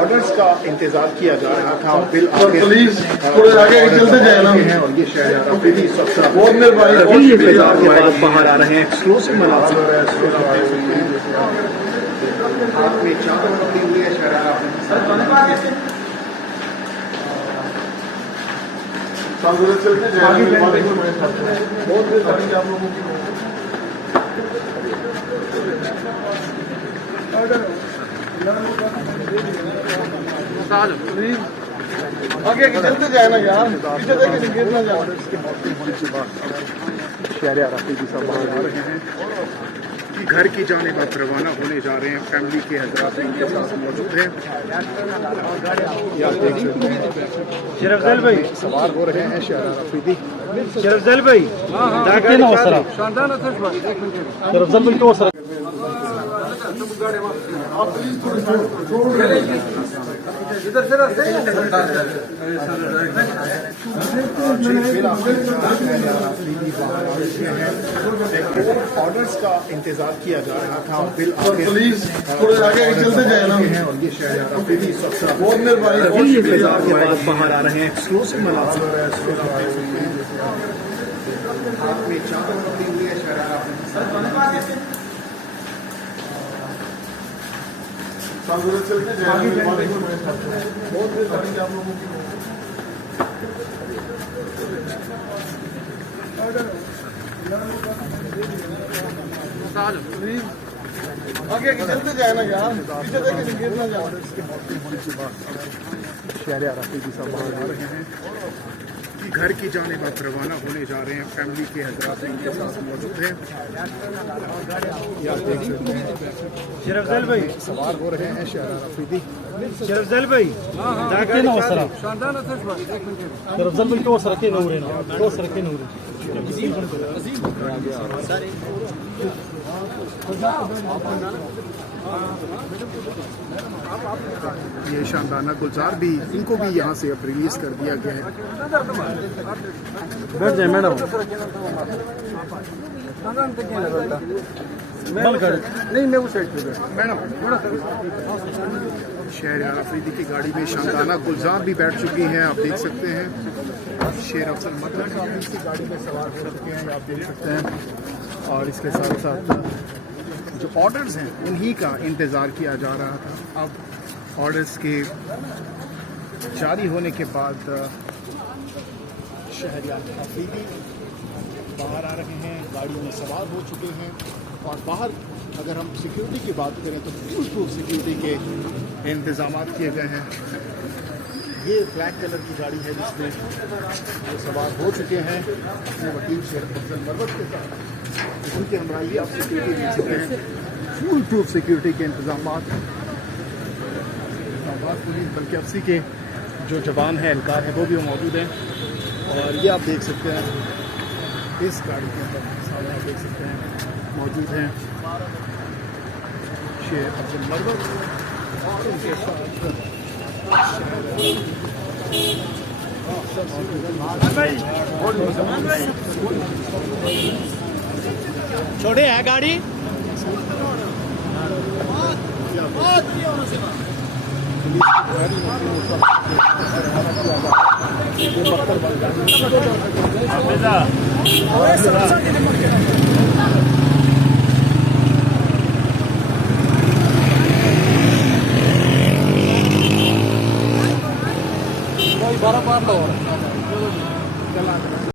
Orders का इंतजार किया जा रहा था और बिल प्लीज थोड़े आगे चलते जाए ना। और ये शहर अफरीदी सबसे बहुत मेहरबानी। इंतजार के बाद बाहर आ रहे हैं। एक्सक्लूसिव मुलाजिम हाथ में चादर पकड़ी हुई है। शहर चलते जाए। बहुत मेहरबानी आप लोगों की। आगे चलते जाए ना यार, पीछे देखे गिर ना जाओ। शहर अफरीदी सब बाहर आ रहे हैं कि घर की जानिब अब रवाना होने जा रहे हैं। फैमिली के हज़रात इनके साथ मौजूद हैं। शरफजल भाई सवार हो रहे हैं शहर अफरीदी। शरफजल भाई शरफजल भाई को इधर से रास्ते ऑर्डर्स का इंतजार किया जा रहा था और बिल प्लीज थोड़े आगे चलते जाए ना। और ये शहर अफरीदी सबसे बहुत मेहरबानी। इंतजार के बाद बाहर आ रहे हैं। एक्सक्लूसिव मुलाजिम हाथ में चादर पकड़ी हुई है। शहर चलते जाए। बहुत मेहरबानी आप लोगों की। आगे चलते जाए ना यार, पीछे देखे गिर ना जाओ। शहर अफरीदी सब बाहर आ रहे हैं कि घर की जानिब अब रवाना होने जा रहे हैं। फैमिली के हज़रात इनके साथ मौजूद हैं। शरफजल भाई सवार हो रहे हैं शहर अफरीदी। शरफजल भाई शरफजल भाई को सरके नूरे ना को सरके नूरे ये शानदाना गुलजार भी इनको भी यहाँ से अब रिलीज कर दिया गया है। बैठ जाए मैडम नहीं मैं उस साइड पे शहर अफरीदी की गाड़ी में शानदाना गुलजार भी बैठ चुकी हैं। आप देख सकते हैं शेर अफसल मतलब साहब इसकी गाड़ी में सवार हो चुके हैं। आप देख सकते हैं और इसके साथ साथ जो ऑर्डर्स हैं उन्हीं का इंतज़ार किया जा रहा था। अब ऑर्डर्स के जारी होने के बाद शहर अफरीदी बाहर आ रहे हैं। गाड़ी में सवार हो चुके हैं और बाहर अगर हम सिक्योरिटी की बात करें तो फुल प्रूफ सिक्योरिटी के इंतज़ाम किए गए हैं। ये ब्लैक कलर की गाड़ी है जिसमें वो सवार हो चुके हैं अपने वकील शेर अफजल मरवत के साथ। उनके हमराही आप सिक्योरिटी देख सकते हैं। फुल प्रूफ सिक्योरिटी के इंतज़ाम पुलिस बल्कि एफसी के जो जवान हैं एहलकार हैं वो भी मौजूद हैं। और ये आप देख सकते हैं इस गाड़ी के अंदर सामने आप देख सकते हैं मौजूद हैं शेर अफजल मरवत और उनके साथ छोड़े है गाड़ी बारह पार